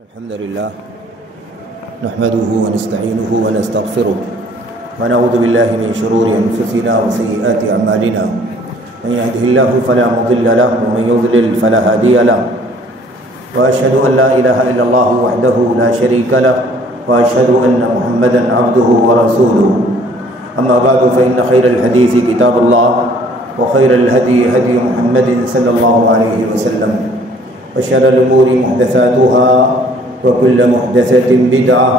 الحمد لله نحمده ونستعينه ونستغفره ونعوذ بالله من شرور أنفسنا وسيئات أعمالنا من يهده الله فلا مضل له ومن يضلل فلا هادي له وأشهد أن لا إله إلا الله وحده لا شريك له وأشهد أن محمدا عبده ورسوله أما بعد فإن خير الحديث كتاب الله وخير الهدي هدي محمد صلى الله عليه وسلم وشر الأمور محدثاتها وكل محدثة بدعة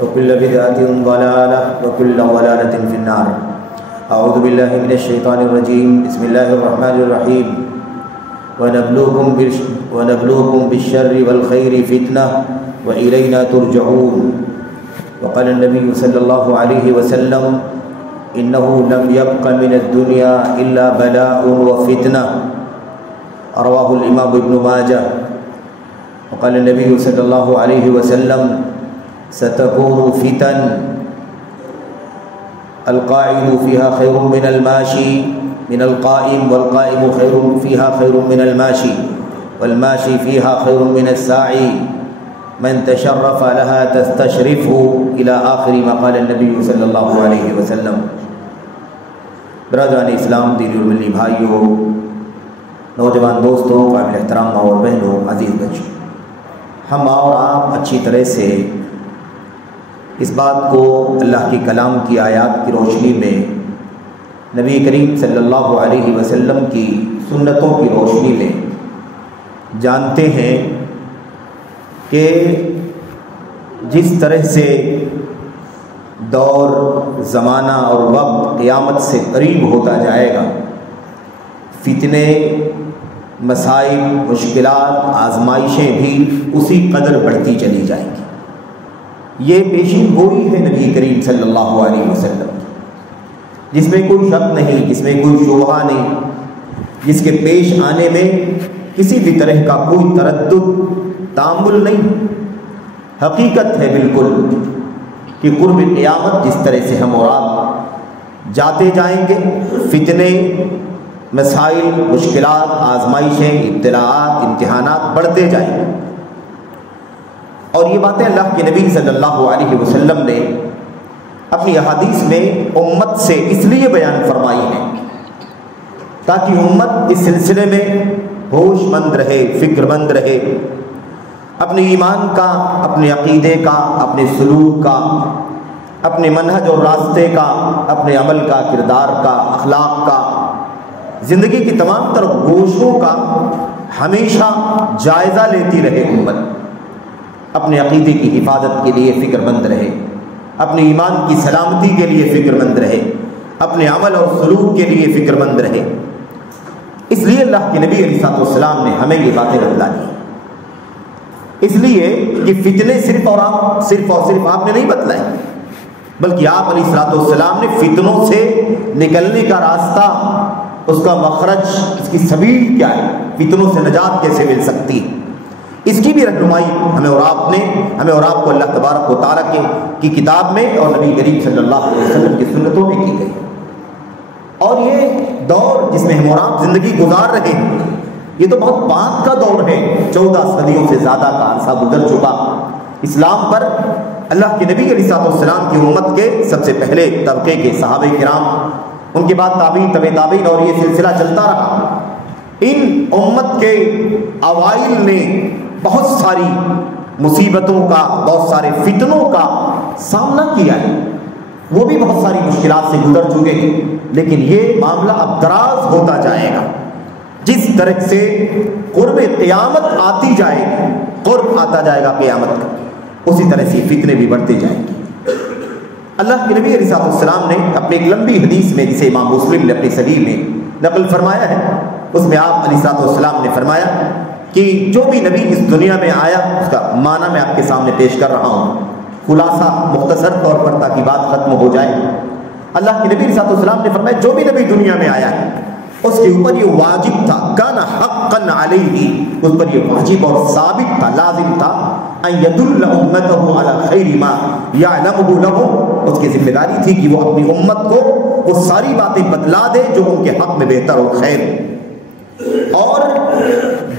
وكل بدعة ضلالة وكل ضلالة في النار. أعوذ بالله من الشيطان الرجيم. بسم الله الرحمن الرحيم. ونبلوكم بالشر والخير فتنة وإلينا ترجعون. وقال النبي صلى الله عليه وسلم إنه لم يبق من الدنيا إلا بلاء وفتنة. رواه الإمام ابن ماجه. وقال النبي صلى الله عليه وسلم ستكون فتن القاعد فيها خير من الماشي من القائم والقائم فيها خير من الماشي والماشي فيها خير من الساعي من تشرف لها تستشرفه إلى آخر ما قال النبي صلى الله عليه وسلم. برادران اسلام، دینی اور ملی بھائیوں، نوجوان دوستوں، قابل احترام ماں اور بہنوں، عزیز بچوں، ہم اور آپ اچھی طرح سے اس بات کو اللہ کے کلام کی آیات کی روشنی میں، نبی کریم صلی اللہ علیہ وسلم کی سنتوں کی روشنی میں جانتے ہیں کہ جس طرح سے دور، زمانہ اور وقت قیامت سے قریب ہوتا جائے گا، فتنے، مسائل، مشکلات، آزمائشیں بھی اسی قدر بڑھتی چلی جائیں گی. یہ پیشین گوئی ہے نبی کریم صلی اللہ علیہ وسلم کی، جس میں کوئی شک نہیں، جس میں کوئی شبہہ نہیں، جس کے پیش آنے میں کسی بھی طرح کا کوئی تردد، تامل نہیں. حقیقت ہے بالکل کہ قرب قیامت جس طرح سے ہم اور آپ جاتے جائیں گے، فتنے، مسائل، مشکلات، آزمائشیں، ابتلاءات، امتحانات بڑھتے جائیں گے. اور یہ باتیں اللہ کے نبی صلی اللہ علیہ وسلم نے اپنی احادیث میں امت سے اس لیے بیان فرمائی ہیں تاکہ امت اس سلسلے میں ہوش مند رہے، فکر مند رہے، اپنے ایمان کا، اپنے عقیدے کا، اپنے سلوک کا، اپنے منہج اور راستے کا، اپنے عمل کا، کردار کا، اخلاق کا، زندگی کی تمام تر گوشوں کا ہمیشہ جائزہ لیتی رہے. امت اپنے عقیدے کی حفاظت کے لیے فکر مند رہے، اپنے ایمان کی سلامتی کے لیے فکر مند رہے، اپنے عمل اور سلوک کے لیے فکر مند رہے. اس لیے اللہ کے نبی علیہ السلام نے ہمیں یہ باتیں بتلا دی. اس لیے کہ فتنے صرف اور صرف آپ نے نہیں بتلائے، بلکہ آپ علیہ السلام نے فتنوں سے نکلنے کا راستہ، اس کا مخرج، اس کی سبیل کیا ہے، فتنوں سے نجات کیسے مل سکتی ہے، اس کی بھی رہنمائی ہمیں اور آپ کو اللہ تبارک و تعالیٰ کی کتاب میں اور نبی کریم صلی اللہ علیہ وسلم کی سنتوں میں کی گئی. اور یہ دور جس میں ہم اور آپ زندگی گزار رہے ہیں، یہ تو بہت بعد کا دور ہے. 14 صدیوں سے زیادہ کا عرصہ گزر چکا. اسلام پر اللہ کے نبی علیہ السلام کی امت کے سب سے پہلے طبقے کے صحابہ کرام، ان کے بعد تابعین، تبع تابعین، اور یہ سلسلہ چلتا رہا. ان امت کے اوائل نے بہت ساری مصیبتوں کا، بہت سارے فتنوں کا سامنا کیا ہے. وہ بھی بہت ساری مشکلات سے گزر چکے ہیں، لیکن یہ معاملہ اب دراز ہوتا جائے گا. جس طرح سے قرب قیامت آتی جائے گی، قرب آتا جائے گا قیامت کا، اسی طرح سے فتنے بھی بڑھتے جائیں گے. اللہ کے نبی علیہ السلام نے اپنی ایک لمبی حدیث میں، جسے امام مسلم نے اپنی صحیح میں نقل فرمایا ہے، اس میں آپ علیہ السلام نے فرمایا کہ جو بھی نبی اس دنیا میں آیا، اس کا معنی میں آپ کے سامنے پیش کر رہا ہوں، خلاصہ مختصر طور پر تاکہ بات ختم ہو جائے. اللہ کے نبی علیہ السلام نے فرمایا جو بھی نبی دنیا میں آیا ہے، اس کے اوپر یہ واجب تھا، کان حقا علیہ، اس پر یہ واجب اور ثابت تھا، لازم تھا، ان یدل امته علی خیر ما یعلمه لهم، اس کی ذمہ داری تھی کہ وہ اپنی امت کو وہ ساری باتیں بتلا دے جو ان کے حق میں بہتر اور خیر. اور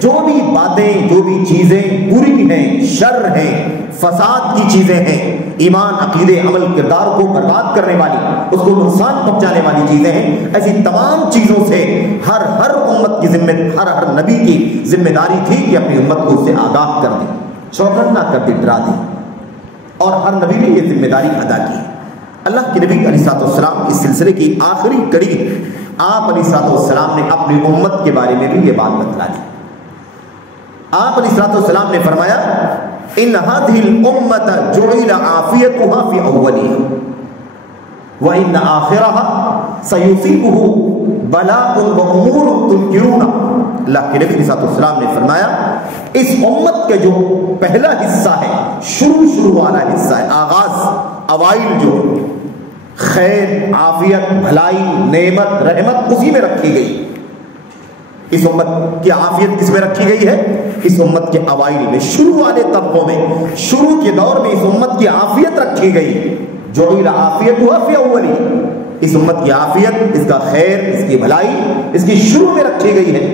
جو بھی باتیں باتیں جو بھی چیزیں بری ہیں، شر ہیں، فساد کی چیزیں ہیں، ایمان عقیدے عمل کردار کو برباد کرنے والی، اس کو نقصان پہنچانے والی چیزیں ہیں، ایسی تمام چیزوں سے ہر امت کی ہر نبی کی ذمہ داری تھی کہ اپنی امت کو اس سے آگاہ کر دے، چوکنا کر دے، ڈرا دے، اور ہر نبی نے یہ ذمہ داری ادا کی۔ اللہ کے نبی علیہ السلام اس سلسلے کی آخری کڑی آپ علیہ السلام نے اپنی امت کے بارے میں بھی یہ بات بتلا دی۔ آپ علیہ السلام نے فرمایا ان هذه الامه جعل عافیتها في اولها وان آخرها سيصيبه بلاء وامور تنكرون۔ اللہ کے نبی علیہ السلام نے فرمایا اس امت کا جو پہلا حصہ ہے، شروع والا حصہ ہے، آغاز، اوائل جو خیر، عافیت، بھلائی، نعمت، رحمت اسی میں رکھی گئی۔ اس امت کی عافیت کس میں رکھی گئی ہے؟ اس امت کے اوائل میں، شروع والے طبقوں میں، شروع کے دور میں اس امت کی عافیت رکھی گئی۔ جو عافیت ہوا فی اولی، اس امت کی عافیت، اس کا خیر، اس کی بھلائی اس کی شروع میں رکھی گئی ہے۔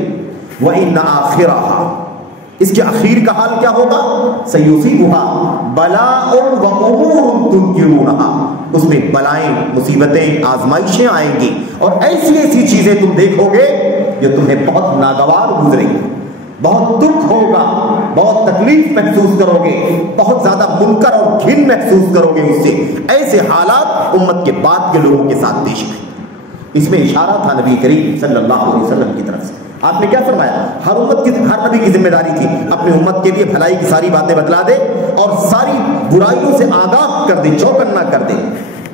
وَإِنَّ آخِرَهَا، اس کے اخیر کا حال کیا ہوگا؟ سَيُصِيبُهَا بَلَاءٌ وَأُمُورٌ تُنْكِرُونَهَا، اس میں بلائیں، مصیبتیں، آزمائشیں آئیں گی، اور ایسی چیزیں تم دیکھو گے جو تمہیں بہت ناگوار گزریں گی، بہت دکھ ہوگا، بہت تکلیف محسوس کرو گے، بہت زیادہ منکر اور گھن محسوس کرو گے اس سے۔ ایسے حالات امت کے بعد کے لوگوں کے ساتھ پیش آئیں۔ اس میں اشارہ تھا نبی کریم صلی اللہ علیہ وسلم کی طرف سے۔ آپ نے کیا فرمایا؟ ہر نبی کی ذمہ داری تھی اپنی امت کے لیے بھلائی کی ساری باتیں بتلا دے اور ساری برائیوں سے آگاہ کر دے، چوکنا کر دے۔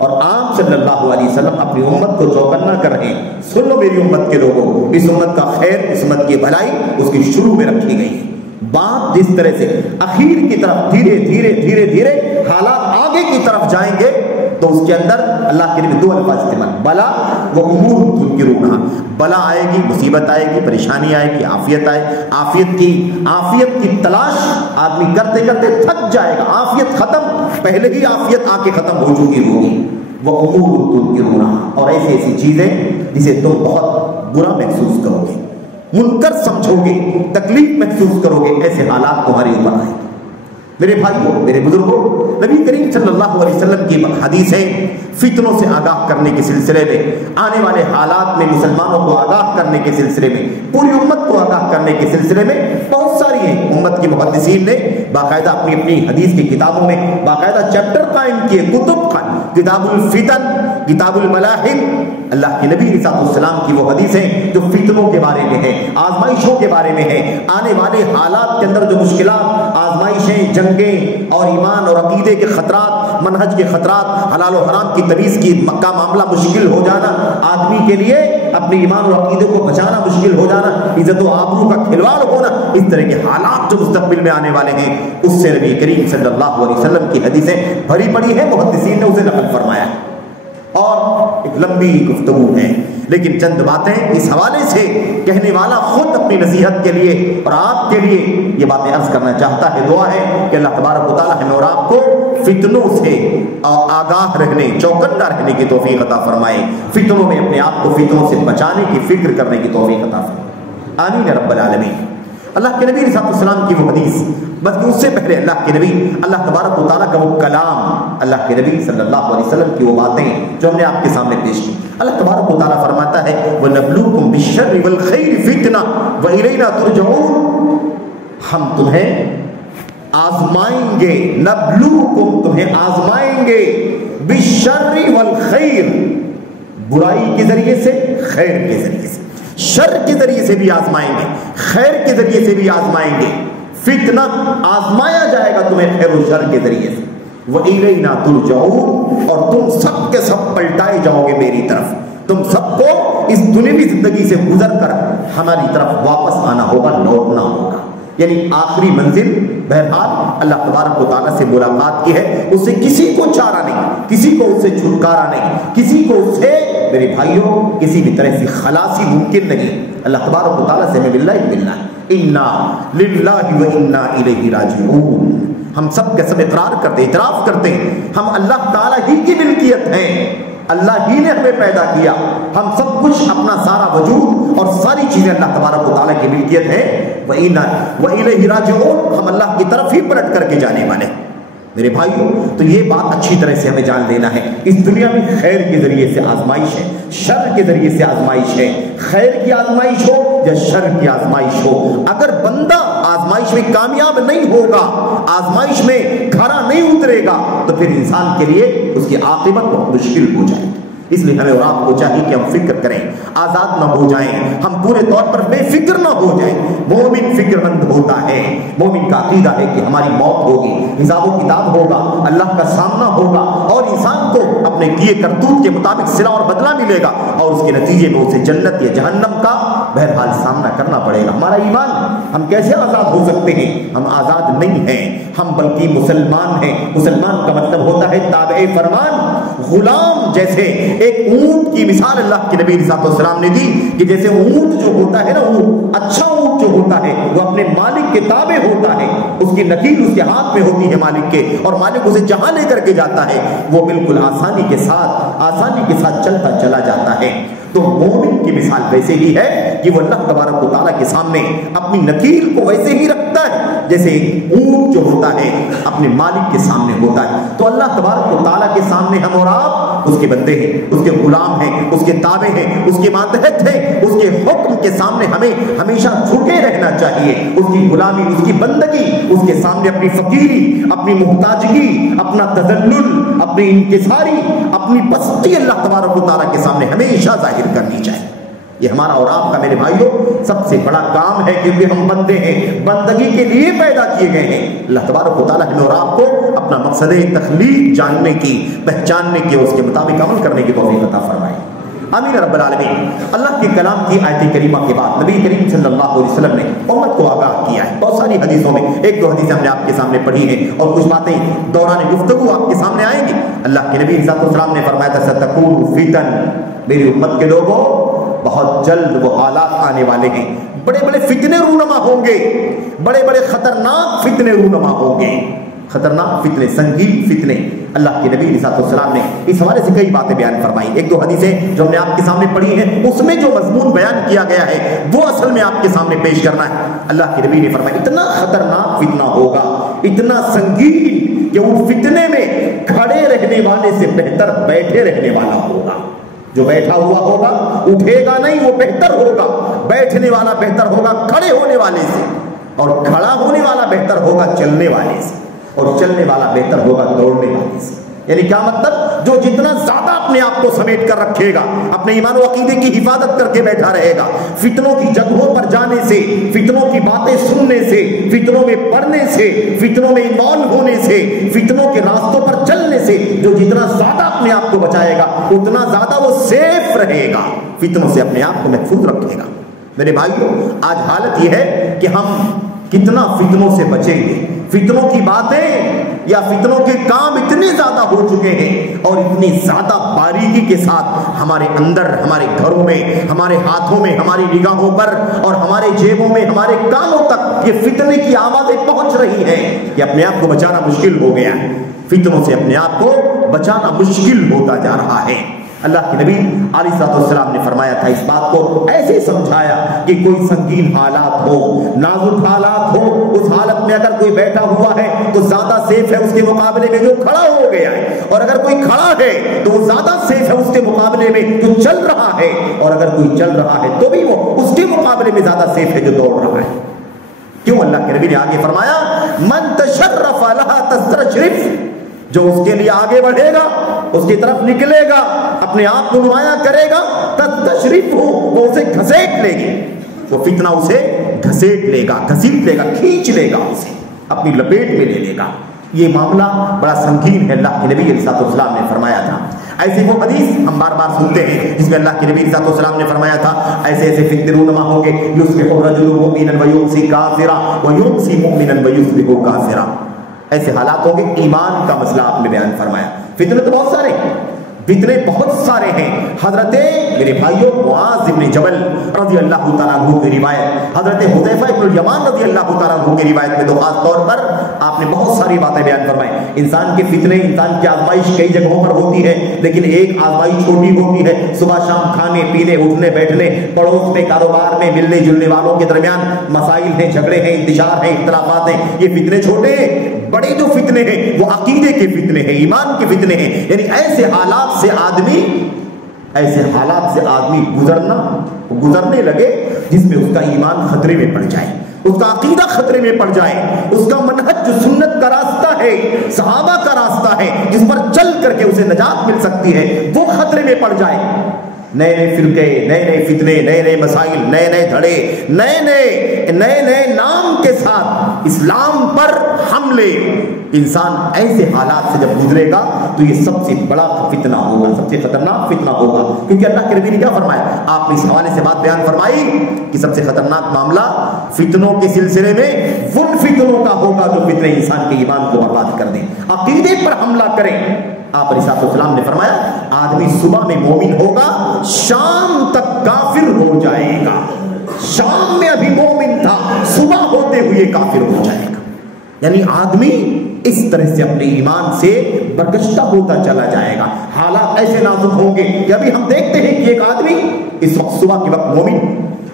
اور آپ صلی اللہ علیہ وسلم اپنی امت کو چوکنا کر رہے ہیں، سن لو میری امت کے لوگوں، اس امت کا خیر، اس امت کی بھلائی اس کی شروع میں رکھی گئی ہے۔ بات جس طرح سے اخیر کی طرف دھیرے دھیرے حالات آگے کی طرف جائیں گے تو اس کے اندر اللہ کے لیے دو الفاظ استعمال، بلا و امور تنکرونہا، بلا آئے گی، مصیبت آئے گی، پریشانی آئے گی، آفیت کی تلاش آدمی کرتے تھک جائے گا، آفیت ختم، پہلے ہی آفیت آ کے ختم ہو چکی ہوگی۔ وہ امور تنکرونہا، اور ایسی چیزیں جسے تم بہت برا محسوس کرو گے، منکر سمجھو گے، تکلیف محسوس کرو گے، ایسے حالات تمہارے اوپر آئے۔ میرے بھائیوں، میرے بزرگوں، نبی کریم صلی اللہ علیہ وسلم کی حدیثیں فتنوں سے آگاہ کرنے کے سلسلے میں، آنے والے حالات میں مسلمانوں کو آگاہ کرنے کے سلسلے میں، پوری امت کو آگاہ کرنے کے سلسلے میں بہت ساری ہیں۔ امت کے محدثین نے باقاعدہ اپنی حدیث کی کتابوں میں باقاعدہ چیپٹر قائم کیے، کتب قائم، کتاب الفتن، کتاب الملاحم، اللہ کے نبی علیہ السلام کی وہ حدیثیں جو فتنوں کے بارے میں ہیں، آزمائشوں کے بارے میں ہیں، آنے والے حالات کے اندر جو مشکلات، آزمائشیں، جنگیں اور ایمان اور عقیدے کے خطرات، منہج کے خطرات، حلال و حرام کی تمیز کا معاملہ مشکل ہو جانا، آدمی کے لیے اپنے ایمان اور عقیدے کو بچانا مشکل ہو جانا، عزت و آبرو کا کھلواڑ ہونا، اس طرح کے حالات جو مستقبل میں آنے والے ہیں، اس سے نبی کریم صلی اللہ علیہ وسلم کی حدیثیں بھری پڑی ہیں، محدثین نے اسے نقل فرمایا ہے اور ایک لمبی گفتگو ہے، لیکن چند باتیں اس حوالے سے کہنے والا خود اپنی نصیحت کے لیے اور آپ کے لیے یہ باتیں عرض کرنا چاہتا ہے۔ دعا ہے کہ اللہ تبارک و تعالی ہمیں اور آپ کو فتنوں سے آگاہ رہنے، چوکنا رہنے کی توفیق عطا فرمائے، فتنوں میں اپنے آپ کو فتنوں سے بچانے کی فکر کرنے کی توفیق عطا فرمائے، آمین یا رب العالمین۔ اللہ کے نبی علیہ السلام کی وہ حدیث، بلکہ اس سے پہلے اللہ کے نبی، اللہ تبارک و تعالیٰ کا وہ کلام، اللہ کے نبی صلی اللہ علیہ وسلم کی وہ باتیں جو ہم نے آپ کے سامنے پیش کی۔ اللہ تبارک و تعالیٰ فرماتا ہے وَنَبْلُوكُمْ بِالشَّرِّ وَالْخَيْرِ فِتْنَةً وَإِلَيْنَا تُرْجَعُونَ، ہم تمہیں آزمائیں گے، نبلوکم، تمہیں آزمائیں گے، بالشر والخیر، برائی کے ذریعے سے، خیر کے ذریعے سے، شر کے ذریعے سے بھی آزمائیں گے، خیر کے ذریعے سے بھی آزمائیں گے، فتنہ آزمایا جائے گا تمہیں خیر و شر کے ذریعے سے۔ وَإِلَيْنَا تُرْجَعُونَ، اور تم سب کے سب پلٹائے جاؤ گے میری طرف، تم سب کو اس دنیاوی زندگی سے گزر کر ہماری طرف واپس آنا ہوگا، لوٹنا ہوگا، یعنی آخری منزل بہرحال اللہ تبارک و تعالیٰ سے ملاقات کی ہے، اس سے کسی کو چارہ نہیں، کسی کو اس سے چھٹکارا نہیں، کسی کو اس سے میرے بھائیوں کسی بھی طرح سے خلاصی ممکن نہیں۔ اللہ تبارک و تعالیٰ سے ہمیں ملنا ہی ملنا ہے۔ انا للہ و انا الیہ راجعون، ہم سب کے سب اقرار کرتے، اعتراف کرتے ہیں ہم اللہ تعالیٰ ہی کی ملکیت ہیں، اللہ ہی نے ہمیں پیدا کیا، ہم سب کچھ، اپنا سارا وجود اور ساری چیزیں اللہ تبارک و تعالیٰ کی ملکیت ہے۔ وَإِلَيْهِ رَاجِعُونَ، ہم اللہ کی طرف ہی پلٹ کر کے جانے والے۔ میرے بھائیوں، تو یہ بات اچھی طرح سے ہمیں جان لینا ہے، اس دنیا میں خیر کے ذریعے سے آزمائش ہے، شر کے ذریعے سے آزمائش ہے، خیر کی آزمائش ہو یا شر کی آزمائش ہو، اگر بندہ آزمائش میں کامیاب نہیں ہوگا، آزمائش میں کھرا نہیں اترے گا، تو پھر انسان کے لیے اس کی عاقبت بہت مشکل ہو جائے گی۔ اس لیے ہمیں اور آپ کو چاہیے کہ ہم فکر کریں، آزاد نہ ہو جائیں، ہم پورے طور پر بے فکر نہ ہو جائیں۔ مومن فکر مند ہوتا ہے، مومن کا عقیدہ ہے کہ ہماری موت ہوگی، حساب و کتاب ہوگا، اللہ کا سامنا ہوگا، اور انسان کو اپنے کیے کرتوت کے مطابق صلہ اور بدلہ ملے گا، اور اس کے نتیجے میں اسے جنت یا جہنم کا بہرحال سامنا کرنا پڑے گا۔ ہمارا ایمان، ہم کیسے آزاد ہو سکتے ہیں؟ ہم آزاد نہیں ہیں، ہم بلکہ مسلمان ہیں۔ مسلمان کا مطلب ہوتا ہے تابع فرمان، غلام۔ جیسے ایک اونٹ کی مثال اللہ کے نبی صلی اللہ علیہ وسلم نے دی کہ جیسے اونٹ جو ہوتا ہے نا، وہ اچھا اونٹ جو ہوتا ہے وہ اپنے مالک کے تابع ہوتا ہے، اس کی نکیل اس کے ہاتھ میں ہوتی ہے مالک کے، اور مالک اسے جہاں لے کر کے جاتا ہے وہ بالکل آسانی کے ساتھ چلتا چلا جاتا ہے۔ تو مومن کی مثال ویسے ہی ہے کہ وہ اللہ تبارک و تعالیٰ کے سامنے اپنی نکیل کو ویسے ہی رکھتا ہے جیسے ایک اونٹ جو ہوتا ہے اپنے مالک کے سامنے ہوتا ہے۔ تو اللہ تبارک و تعالیٰ کے سامنے ہم اور آپ اس کے بندے ہیں، اس کے غلام ہیں، اس کے تابع ہیں، اس کے ماتحت ہیں۔ اس کے حکم کے سامنے ہمیں ہمیشہ جھکے رہنا چاہیے۔ اس کی غلامی، اس کی بندگی، اس کے سامنے اپنی فقیری، اپنی محتاجگی، اپنا تذلل، اپنی انکساری، اپنی پستی اللہ تبارک و تعالیٰ کے سامنے ہمیشہ ظاہر کرنی چاہیے۔ یہ ہمارا اور آپ کا میرے بھائیوں سب سے بڑا کام ہے، کیونکہ ہم بندے ہیں، بندگی کے لیے پیدا کیے گئے ہیں۔ اللہ تبارک و تعالیٰ ہمیں اور آپ کو اپنا مقصد تخلیق جاننے کی، پہچاننے کی، اس کے مطابق عمل کرنے کی توفیق عطا فرمائے، آمین رب العالمین۔ اللہ کے کلام کی آیت کریمہ کے بعد نبی کریم صلی اللہ علیہ وسلم نے امت کو آگاہ کیا ہے بہت ساری حدیثوں میں۔ ایک دو حدیثیں ہم نے آپ کے سامنے پڑھی ہیں اور کچھ باتیں دوران گفتگو آپ کے سامنے آئیں گی۔ اللہ کے نبی صلی اللہ علیہ وسلم نے فرمایا تھا ستکون فتن، میری امت کے لوگوں بہت جلد وہ حالات آنے والے ہیں، بڑے بڑے فتنے رونما ہوں گے، بڑے بڑے خطرناک فتنے رونما ہوں گے، خطرناک فتنے، سنگین فتنے۔ اللہ کے نبی صلی اللہ علیہ وسلم نے اس حوالے سے کئی باتیں بیان فرمائی۔ ایک دو حدیثیں جو ہم نے آپ کے سامنے پڑھی ہیں اس میں جو مضمون بیان کیا گیا ہے وہ اصل میں آپ کے سامنے پیش کرنا ہے۔ اللہ کے نبی نے فرمایا اتنا خطرناک فتنہ ہوگا، اتنا سنگین کہ وہ فتنے میں کھڑے رہنے والے سے بہتر بیٹھے رہنے والا ہوگا۔ جو بیٹھا ہوا ہوگا اٹھے گا نہیں، وہ بہتر ہوگا، بیٹھنے والا بہتر ہوگا کھڑے ہونے والے سے، اور کھڑا ہونے والا بہتر ہوگا چلنے والے سے، اور چلنے والا بہتر ہوگا دوڑنے والے سے۔ یعنی کیا مطلب؟ جو جتنا زیادہ اپنے آپ کو سمیٹ کر رکھے گا، اپنے ایمان و عقیدے کی حفاظت کر کے بیٹھا رہے گا، فتنوں کی جگہوں پر جانے سے، فتنوں کی باتیں سننے سے، فتنوں میں پڑھنے سے، فتنوں میں انوالو ہونے سے، فتنوں کے راستوں پر چلنے سے، جو جتنا زیادہ اپنے آپ کو بچائے گا اتنا زیادہ وہ سیف رہے گا، فتنوں سے اپنے آپ کو محفوظ رکھے گا۔ میرے بھائیوں، آج حالت یہ ہے کہ ہم کتنا فتنوں سے بچیں گے۔ فتنوں کی باتیں یا فتنوں کے کام اتنے زیادہ ہو چکے ہیں اور اتنی زیادہ باریکی کے ساتھ ہمارے اندر، ہمارے گھروں میں، ہمارے ہاتھوں میں، ہماری نگاہوں پر اور ہمارے جیبوں میں، ہمارے کانوں تک یہ فتنے کی آوازیں پہنچ رہی ہیں کہ اپنے آپ کو بچانا مشکل ہو گیا ہے۔ فتنوں سے اپنے آپ کو بچانا مشکل ہوتا جا رہا ہے۔ اللہ کے نبی علیہ الصلوۃ والسلام نے فرمایا تھا، اس بات کو ایسے سمجھایا کہ کوئی سنگین حالات ہو، نازک حالات ہو، اس حالت میں اگر کوئی بیٹھا ہوا ہے تو زیادہ سیف ہے اس کے مقابلے میں جو کھڑا ہو گیا ہے، اور اگر کوئی کھڑا ہے تو وہ زیادہ سیف ہے اس کے مقابلے میں جو چل رہا ہے، اور اگر کوئی چل رہا ہے تو بھی وہ اس کے مقابلے میں زیادہ سیف ہے جو دوڑ رہا ہے۔ کیوں؟ اللہ کے نبی نے آگے فرمایا من تشرف لها تستشرف، جو اس کے لیے آگے بڑھے گا، اس کی طرف نکلے گا، اپنے آپ کو نمایاں کرے گا، تشریف ہو، وہ اسے گھسیٹ لے گی، وہ فتنہ اسے گھسیٹ لے گا، گھسیٹ لے گا، کھینچ لے گا، اسے اپنی لپیٹ میں لے لے گا۔ یہ معاملہ بڑا سنگین ہے، اللہ کے نبی علیہ السلام نے فرمایا تھا۔ ایسی وہ حدیث ہم بار بار سنتے ہیں جس میں اللہ کے نبی علیہ السلام نے فرمایا تھا ایسے ایسے فتنے رونما ہوں گے، یصبح الرجل مؤمنا ویمسی کافرا ویمسی مؤمنا ویصبح کافرا۔ ایسے حالات ہوں گے، ایمان کا مسئلہ آپ نے بیان فرمایا۔ فتنے تو بہت سارے، فتنے بہت سارے ہیں. حضرت میرے بھائیوں معاذ ابن جبل رضی اللہ تعالیٰ عنہ کی روایت، حضرت حذیفہ ابن الیمان رضی اللہ تعالیٰ عنہ کی روایت میں تو خاص طور پر آپ نے بہت ساری باتیں بیان فرمائیں. انسان کے فتنے، انسان کی آزمائش کئی جگہوں پر ہوتی ہے، لیکن ایک آزمائش چھوٹی ہوتی ہے. صبح شام کھانے پینے اٹھنے بیٹھنے، پڑوس میں کاروبار میں ملنے جلنے والوں کے درمیان مسائل ہیں، جھگڑے ہیں، انتشار ہیں، اختلافات ہیں. یہ فتنے چھوٹے ہیں. بڑے جو فتنے ہیں وہ عقیدے کے فتنے ہیں، ایمان کے فتنے ہیں. یعنی ایسے حالات سے آدمی گزرنے لگے جس میں اس کا ایمان خطرے میں پڑ جائے، اس کا عقیدہ خطرے میں پڑ جائے، اس کا منہج جو سنت کا راستہ ہے، صحابہ کا راستہ ہے جس پر چل کر کے اسے نجات مل سکتی ہے، وہ خطرے میں پڑ جائے. نئے نئے فرقے، نئے نئے فتنے، نئے نئے مسائل، نئے نئے دھڑے، نئے نئے نام کے ساتھ اسلام پر حملے. انسان ایسے حالات سے جب گزرے گا تو یہ سب سے بڑا فتنہ ہوگا، سب سے خطرناک فتنہ ہوگا. کیونکہ اللہ کے نبی نے کیا فرمایا؟ آپ نے اس حوالے سے بات بیان فرمائی کہ سب سے خطرناک معاملہ فتنوں کے سلسلے میں ان فتنوں کا ہوگا جو فتنے انسان کے ایمان کو برباد کر دیں، عقیدے پر حملہ کریں. آپ علیہ السلام نے فرمایا آدمی صبح میں مومن ہوگا، شام تک کافر ہو جائے گا. شام میں ابھی مومن تھا، صبح ہوتے ہوئے کافر ہو جائے گا. یعنی آدمی اس طرح سے اپنے ایمان سے برگشتہ ہوتا چلا جائے گا. حالات ایسے نازک ہوں گے کہ ابھی ہم دیکھتے ہیں کہ ایک آدمی اس وقت صبح کے وقت مومن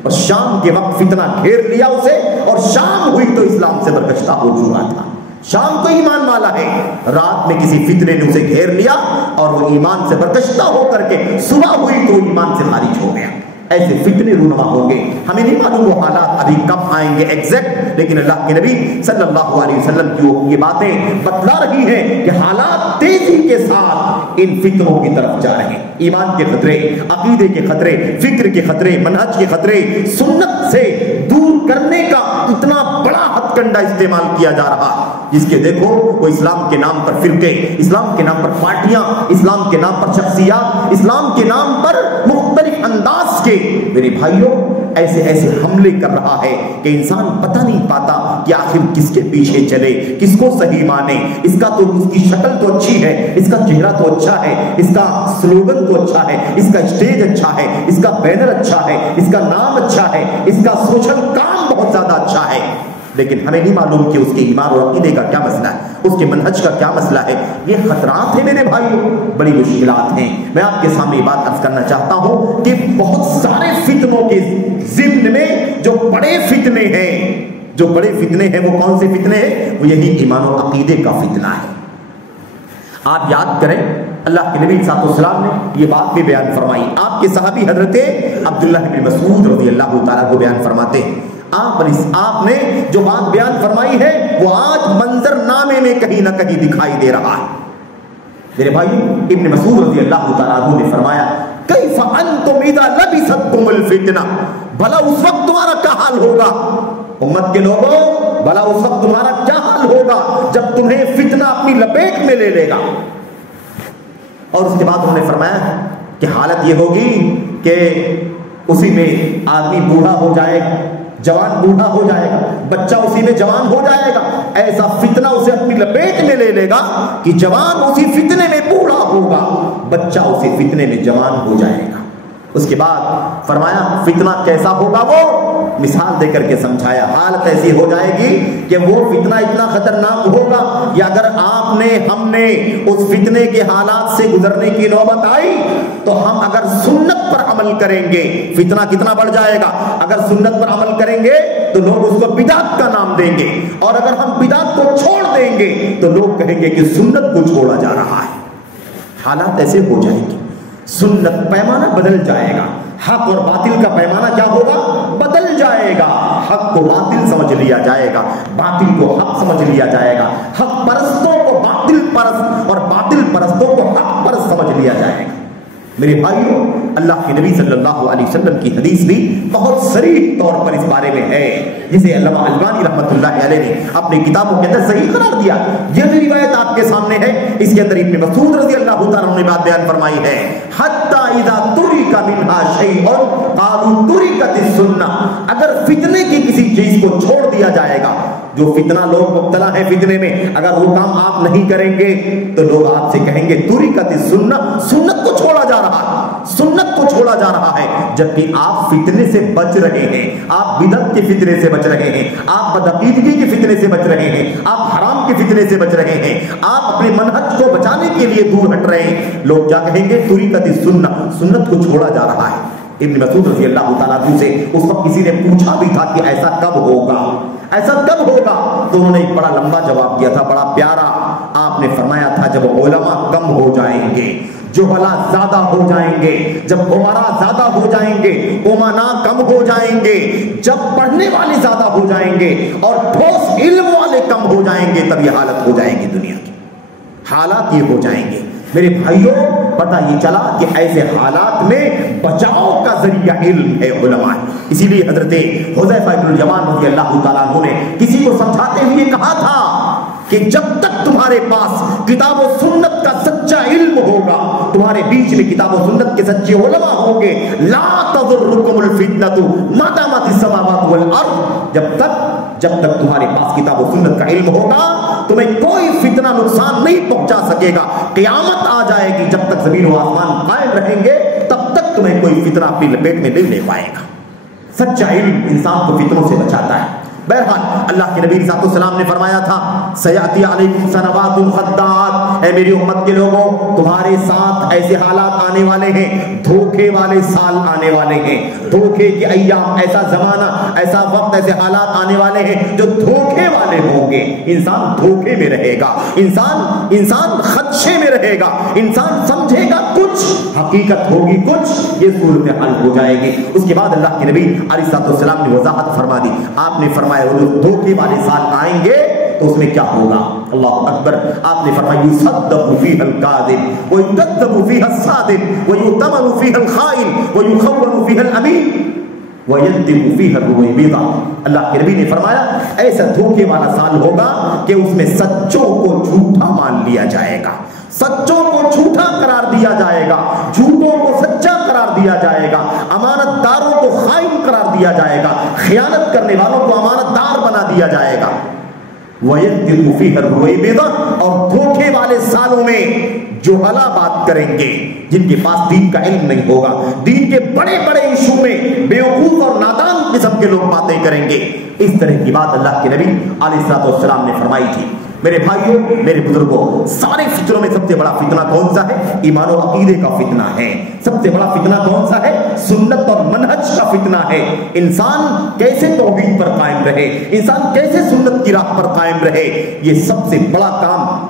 اور شام کے وقت فتنہ گھیر لیا اسے، اور شام ہوئی تو اسلام سے برگشتہ ہو چکا تھا. شام کو ایمان والا ہے، رات میں کسی فتنے نے اسے گھیر لیا اور وہ ایمان سے برگشتہ ہو کر کے صبح ہوئی تو ایمان سے خارج ہو گیا. ایسے فتنے رونما ہوں گے. ہمیں نہیں معلوم وہ حالات ابھی کب آئیں گے ایگزیکٹ، لیکن اللہ کے نبی صلی اللہ علیہ وسلم کی یہ باتیں بتلا رہی ہیں کہ حالات تیزی کے ساتھ ان فتنوں کی طرف جا رہے ہیں. ایمان کے خطرے، عقیدے کے خطرے، فکر کے خطرے، منہج کے خطرے، سنت سے دور کرنے کا اتنا بڑا ہتھ کنڈا استعمال کیا جا رہا جس کے دیکھو وہ اسلام کے نام پر فرقے، اسلام کے نام پر پارٹیاں، اسلام کے نام پر شخصیات، اسلام کے نام پر مختلف انداز کے میرے بھائیوں ایسے ایسے حملے کر رہا ہے کہ انسان پتہ نہیں پاتا کہ آخر کس کے پیچھے چلے، کس کو صحیح مانے. اس کی شکل تو اچھی ہے، اس کا چہرہ تو اچھا ہے، اس کا سلوگن تو اچھا ہے، اس کا اسٹیج اچھا ہے، اس کا بینر اچھا ہے، اس کا نام اچھا ہے، اس کا سوشل کام بہت زیادہ اچھا ہے، لیکن ہمیں نہیں معلوم کہ اس کے ایمان اور عقیدے کا کیا مسئلہ ہے، اس کے منہج کا کیا مسئلہ ہے. یہ خطرات ہیں میرے بھائیوں، بڑی مشکلات ہیں. میں آپ کے سامنے بات عرض کرنا چاہتا ہوں کہ بہت سارے فتنوں کے ضمن میں جو بڑے فتنے ہیں وہ کون سے فتنے ہیں؟ وہ یہی ایمان و عقیدے کا فتنہ ہے. آپ یاد کریں اللہ کے نبی صلی اللہ علیہ وسلم نے یہ بات بھی بیان فرمائی. آپ کے صحابی حضرت عبداللہ بن مسعود رضی اللہ تعالیٰ کو بیان فرماتے ہیں. آپ نے جو بات بیان فرمائی ہے وہ آج منظر نامے میں کہیں نہ کہیں دکھائی دے رہا ہے. میرے بھائی ابن مسعود رضی اللہ تعالیٰ عنہ نے فرمایا کیف انتم اذا لبستم الفتنہ، بھلا اس وقت تمہارا کیا حال ہوگا امت کے لوگوں، بھلا اس وقت تمہارا کیا حال ہوگا جب تمہیں فتنہ اپنی لپیٹ میں لے لے گا. اور اس کے بعد انہوں نے فرمایا کہ حالت یہ ہوگی کہ اسی میں آدمی بوڑھا ہو جائے گا، جوان بوڑھا ہو جائے گا، بچہ اسی میں جوان ہو جائے گا. ایسا فتنہ اسے اپنی لپیٹ میں لے لے گا کہ جوان اسی فتنے میں بوڑھا ہوگا، بچہ اسی فتنے میں جوان ہو جائے گا. اس کے بعد فرمایا فتنہ کیسا ہوگا، وہ مثال دے کر کے سمجھایا. حالت ایسی ہو جائے گی کہ وہ فتنہ اتنا خطرناک ہوگا کہ اگر ہم نے اس فتنے کے حالات سے گزرنے کی نوبت آئی تو ہم اگر سنت پر عمل کریں گے فتنہ کتنا بڑھ جائے گا. اگر سنت پر عمل کریں گے تو لوگ اس کو بدعت کا نام دیں گے، اور اگر ہم بدعت کو چھوڑ دیں گے تو لوگ کہیں گے کہ سنت کو چھوڑا جا رہا ہے. حالات ایسے ہو جائیں گے، سنت پیمانہ بدل جائے گا، حق اور باطل کا پیمانہ کیا ہوگا، بدل جائے گا. حق کو باطل سمجھ لیا جائے گا، باطل کو حق سمجھ لیا جائے گا. حق پرستوں کو باطل پرست اور باطل پرستوں کو حق پرست سمجھ لیا جائے گا. میرے بھائیوں اللہ کے نبی صلی اللہ علیہ وسلم کی حدیث بھی بہت صریح طور پر اس بارے میں ہے، جسے علامہ البانی رحمۃ اللہ علیہ نے اپنی کتابوں کے اندر صحیح قرار دیا. یہ جو روایت آپ کے سامنے ہے اس کے اندر ابن مسعود رضی اللہ تعالیٰ عنہ نے بات بیان فرمائی ہے، حتی اذا ترک منہا شیء قالوا ترکت السنہ، اگر فتنے کی کسی چیز کو چھوڑ دیا جائے گا، جو فتنہ لوگ مبتلا ہیں فتنے میں، اگر وہ کام آپ نہیں کریں گے تو لوگ آپ سے کہیں گے ترکت السنہ، سنت کو چھوڑا جا رہا ہے، سنت کو چھوڑا جا رہا ہے، جبکہ آپ فتنے سے بچ رہے ہیں، آپ بدعت کے فتنے سے بچ رہے ہیں، آپ بدعقیدگی کے فتنے سے بچ رہے ہیں، آپ حرام کے فتنے سے بچ رہے ہیں، آپ اپنے منہج کو بچانے کے لیے دور ہٹ رہے ہیں، لوگ کیا کہیں گے ترکت السنہ، سنت کو چھوڑا جا رہا ہے۔ ابن مسعود رضی اللہ تعالیٰ عنہ سے اس وقت کسی نے پوچھا بھی تھا کہ ایسا کب ہوگا، ایسا کب ہوگا، تو انہوں نے ایک بڑا لمبا جواب دیا تھا، بڑا پیارا۔ آپ نے فرمایا تھا جب علماء کم ہو جائیں گے، جہلاء زیادہ ہو جائیں گے، جب عمراء زیادہ ہو جائیں گے، امناء کم ہو جائیں گے، جب پڑھنے والے زیادہ ہو جائیں گے اور ٹھوس علم والے کم ہو جائیں گے، تب یہ حالت ہو جائے گی، دنیا کی حالات یہ ہو جائیں گے۔ میرے بھائیوں، پتہ یہ چلا کہ ایسے حالات میں بچاؤ کا ذریعہ علم ہے، علماء ہے۔ اسی لیے حضرت حذیفہ بن الیمان رضی اللہ تعالیٰ عنہ نے کسی کو سمجھاتے ہوئے کہا تھا کہ جب تک تمہارے پاس کتاب و سنت کا سچا علم ہوگا، تمہارے بیچ میں کتاب و سنت کے سچے علماء ہوں گے، لا تضرکم الفتنۃ ما دامت السماوات والارض، جب تک تمہارے پاس کتاب و سنت کا علم ہوگا تمہیں کوئی فتنہ نقصان نہیں پہنچا سکے گا۔ قیامت آ جائے گی، جب تک زمین و آسمان قائم رہیں گے تب تک تمہیں کوئی فتنہ اپنی لپیٹ میں نہیں لے پائے گا۔ سچا علم انسان کو فتنوں سے بچاتا ہے۔ بہرحال اللہ کے نبی صلی اللہ علیہ وسلم نے فرمایا تھا سیاتی علیکم سنوات خداعات، اے میری امت کے لوگوں، تمہارے ساتھ ایسے حالات آنے والے ہیں، دھوکے والے سال آنے والے ہیں، دھوکے کے ایام، ایسا زمانہ، ایسا وقت، ایسے حالات آنے والے ہیں جو دھوکے والے ہوں گے۔ انسان دھوکے میں رہے گا، انسان خدشے میں رہے گا، انسان سمجھے گا کچھ، حقیقت ہوگی کچھ، یہ صورتحال ہو جائے گی۔ اس کے بعد اللہ کے نبی علیہ السلام نے وضاحت فرما دی، آپ نے فرمایا وہ دھوکے والے سال آئیں گے تو اس میں کیا ہوگا، اللہ اکبر، آپ نے فرمایا یصدق فیہ الکاذب ویکذب فیہ الصادق ویؤتمن فیہ الخائن ویخون فیہ الامین وینتم فیہ الرویبضہ۔ اللہ کے نبی نے فرمایا ایسا دھوکے والا سال ہوگا کہ اس میں سچوں کو جھوٹا مان لیا جائے گا، سچوں کو جھوٹا قرار دیا جائے گا، جھوٹوں کو سچا قرار دیا جائے گا، امانت داروں کو خائن قرار دیا جائے گا، خیانت کرنے والوں کو امانت دار بنا دیا جائے گا۔ وَيَكْتِمُ فِيهَا الرُّوَيْبِضَةَ، اور دھوکے والے سالوں میں جہلا بات کریں گے، جن کے پاس دین کا علم نہیں ہوگا، دین کے بڑے بڑے ایشو میں بیوقوف اور نادان قسم کے لوگ باتیں کریں گے۔ اس طرح کی بات اللہ کے نبی علیہ السلام نے فرمائی تھی۔ میرے بھائیوں، میرے بزرگوں، سارے فتنوں میں سب سے بڑا فتنہ کون سا ہے؟ ایمان و عقیدے کا فتنہ ہے۔ سب سے بڑا فتنہ کون سا ہے؟ سنت اور منہج کا فتنہ ہے۔ انسان کیسے توحید پر قائم رہے، انسان کیسے سنت کی راہ پر قائم رہے، یہ سب سے بڑا کام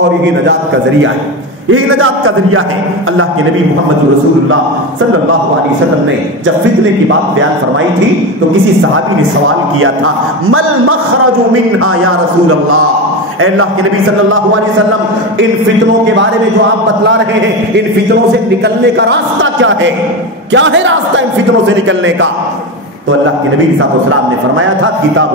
اور یہی نجات کا ذریعہ ہے، یہی نجات کا ذریعہ ہے۔ اللہ کے نبی محمد رسول اللہ صلی اللہ علیہ وسلم نے جب فتنے کی بات بیان فرمائی تھی تو کسی صحابی نے سوال کیا تھا، مل مخرج منہا یا رسول اللہ، اے اللہ کے نبی صلی اللہ علیہ وسلم، ان فتنوں کے بارے میں جو آپ بتلا رہے ہیں، ان فتنوں سے نکلنے کا راستہ کیا ہے؟ کیا ہے راستہ ان فتنوں سے نکلنے کا؟ تو اللہ کے نبی صلی اللہ علیہ وسلم نے فرمایا تھا کتاب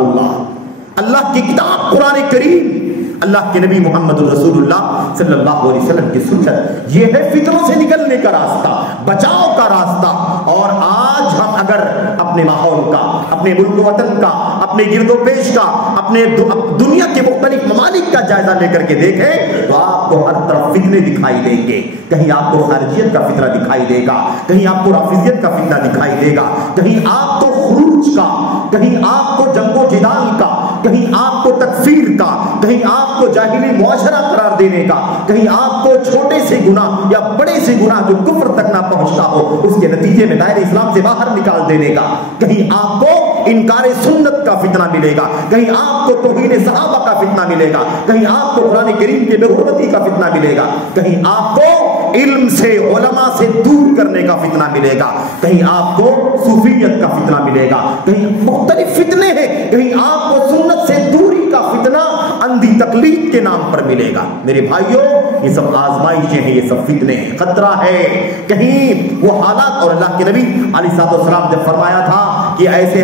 اللہ کی کتاب قرآن کریم، اللہ کے نبی محمد رسول اللہ صلی اللہ علیہ وسلم کی سنت، یہ ہے فتنوں سے نکلنے کا راستہ، بچاؤ کا راستہ۔ اور آج ہم اگر اپنے ماحول کا، اپنے ملک و وطن کا، اپنے گرد و پیش کا، اپنے دنیا کے مختلف ممالک کا جائزہ لے کر کے دیکھیں تو آپ کو ہر طرف فتنے دکھائی دیں گے۔ کہیں آپ کو خارجیت کا فتنہ دکھائی دے گا، کہیں آپ کو رافضیت کا فتنہ دکھائی دے گا، کہیں آپ کو خروج کا، کہیں آپ کو جنگ و جدال کا، کہیں آپ کو تکفیر کا، کہیں آپ کو جاہلی معاشرہ قرار دینے کا، کہیں آپ کو چھوٹے سے گناہ یا بڑے سے گناہ جو کفر تک نہ پہنچتا ہو اس کے نتیجے میں دائرہ اسلام سے باہر نکال دینے کا، کہیں آپ کو انکار سنت کا فتنہ ملے گا، کہیں آپ کو توہین صحابہ کا فتنہ ملے گا، کہیں آپ کو قرآن کریم کے بے حرمتی کا فتنہ ملے گا، کہیں آپ کو علم سے، علماء سے دور کرنے کا فتنہ ملے گا، کہیں آپ کو صوفیت کا فتنہ ملے گا، کہیں مختلف فتنے ہیں، کہیں آپ کو سنت سے دوری کا فتنہ اندھی تقلید کے نام پر ملے گا۔ میرے بھائیوں، یہ سب آزمائشیں ہیں، یہ سب فتنے ہیں، خطرہ ہے کہیں وہ حالات۔ اور اللہ کے نبی علیہ السلام جب فرمایا تھا کہ ایسے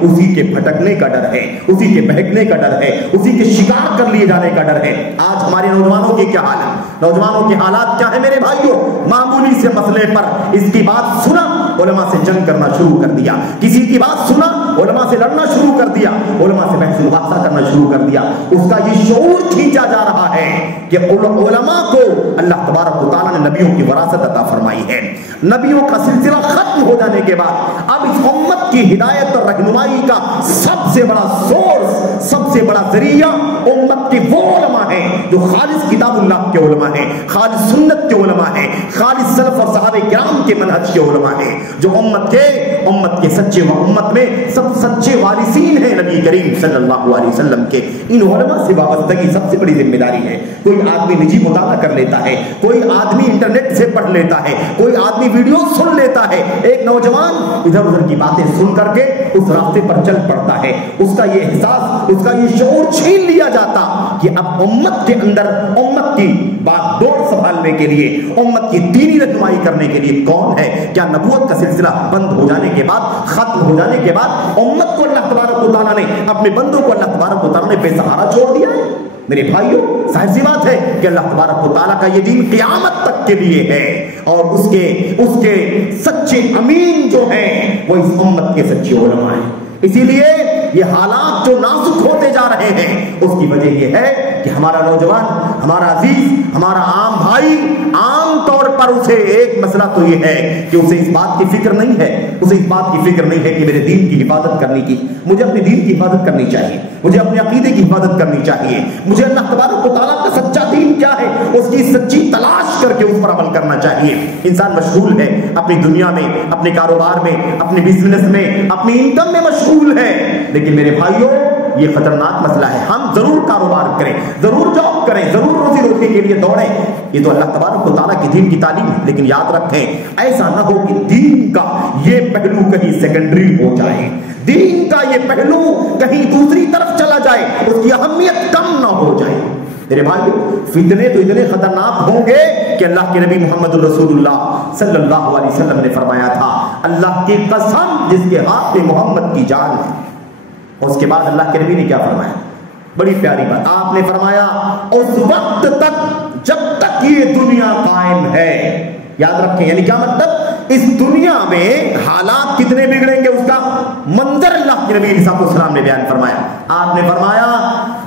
اسی کے بھٹکنے کا ڈر ہے، اسی کے بہکنے کا ڈر ہے، اسی کے شکار کر لیے جانے کا ڈر ہے۔ آج ہمارے نوجوانوں کی کیا حال ہے؟ نوجوانوں کے حالات کیا ہے میرے بھائیوں؟ معمولی سے مسئلے پر اس کی بات سنا، علماء سے جنگ کرنا شروع کر دیا، کسی کی بات سنا، علماء سے لڑنا شروع کر دیا، علماء سے بحث مباحثہ کرنا شروع کر دیا۔ اس کا یہ شعور کھینچا جا رہا ہے کہ علماء کو اللہ تبارک و تعالیٰ نے نبیوں کی وراثت عطا فرمائی ہے۔ نبیوں کا سلسلہ ختم ہو جانے کے بعد اب اس امت کی ہدایت اور رہنمائی کا سب سے بڑا سورس، سب سے بڑا ذریعہ امت کے وہ علماء ہیں جو خالص کتاب اللہ کے علماء ہیں، خالص سنت کے علماء ہیں، خالص سلف اور صحابہ کرام کے منہج کے علماء ہیں، جو امت کے سچے و امت میں سب سچے وارثین ہیں نبی کریم صلی اللہ علیہ وسلم کے۔ ان علماء سے وابستگی سب سے بڑی ذمہ داری ہے۔ کوئی آدمی نجی مطالعہ کر لیتا ہے، کوئی آدمی انٹرنیٹ سے پڑھ لیتا ہے، کوئی آدمی ویڈیو سن لیتا ہے، ایک نوجوان ادھر ادھر کی باتیں سن کر کے اس راستے پر چل پڑتا ہے، اس کا یہ احساس، اس کا یہ شعور چھین لیا جاتا کہ اب امت کے اندر امت کی بات ڈور سنبھالنے کے لیے، امت کی دینی رہنمائی کرنے کے لیے کون ہے؟ کیا نبوت کا سلسلہ بند ہو جانے کے بعد، ختم ہو جانے کے بعد امت کو اللہ تبارک و تعالیٰ نے، اپنے بندوں کو اللہ تبارک و تعالیٰ نے بے سہارا چھوڑ دیا ہے؟ میرے بھائیوں، ظاہر سی بات ہے کہ اللہ تبارک و تعالیٰ کا یہ دین قیامت تک کے لیے ہے، اور اس کے سچے امین جو ہیں وہ اس امت کے سچے علماء ہیں۔ اسی لیے یہ حالات جو نازک ہوتے جا رہے ہیں، اس کی وجہ یہ ہے کہ ہمارا نوجوان، ہمارا عزیز، ہمارا عام بھائی، عام طور پر اسے ایک مسئلہ تو یہ ہے کہ اسے اس بات کی فکر نہیں ہے، اسے اس بات کی فکر نہیں ہے کہ میرے دین کی حفاظت کرنے کی، مجھے اپنے دین کی حفاظت کرنی چاہیے، مجھے اپنے عقیدے کی حفاظت کرنی چاہیے، مجھے اللہ تبارک و تعالیٰ کا سچا دین کیا ہے اس کی سچی تلاش کر کے اس پر عمل کرنا چاہیے۔ انسان مشغول ہے اپنی دنیا میں، اپنے کاروبار میں، اپنے بزنس میں، اپنی انکم میں مشغول ہے، لیکن میرے بھائیوں یہ خطرناک مسئلہ ہے۔ ہم ضرور کاروبار کریں، ضرور جاب کریں، ضرور روزی روٹی کے لیے دوڑیں، یہ تو اللہ تبارک و تعالیٰ کی دین کی تعلیم ہے، لیکن یاد رکھیں ایسا نہ ہو کہ دین کا یہ پہلو کہیں سیکنڈری ہو جائے، دین کا یہ پہلو کہیں دوسری طرف چلا جائے، اس کی اہمیت کم نہ ہو جائے۔ میرے بھائی، فتنے تو اتنے خطرناک ہوں گے کہ اللہ کے نبی محمد الرسول اللہ صلی اللہ علیہ وسلم نے فرمایا تھا، اللہ کی قسم جس کے ہاتھ میں محمد کی جان ہے۔ اس کے بعد اللہ کے نبی نے کیا فرمایا؟ بڑی پیاری بات آپ نے فرمایا، اس وقت تک جب تک یہ دنیا قائم ہے۔ یاد رکھیں، یعنی کیا مطلب؟ اس دنیا میں حالات کتنے بگڑیں گے اس کا منظر اللہ کے نبی علیہ السلام نے بیان فرمایا۔ آپ نے فرمایا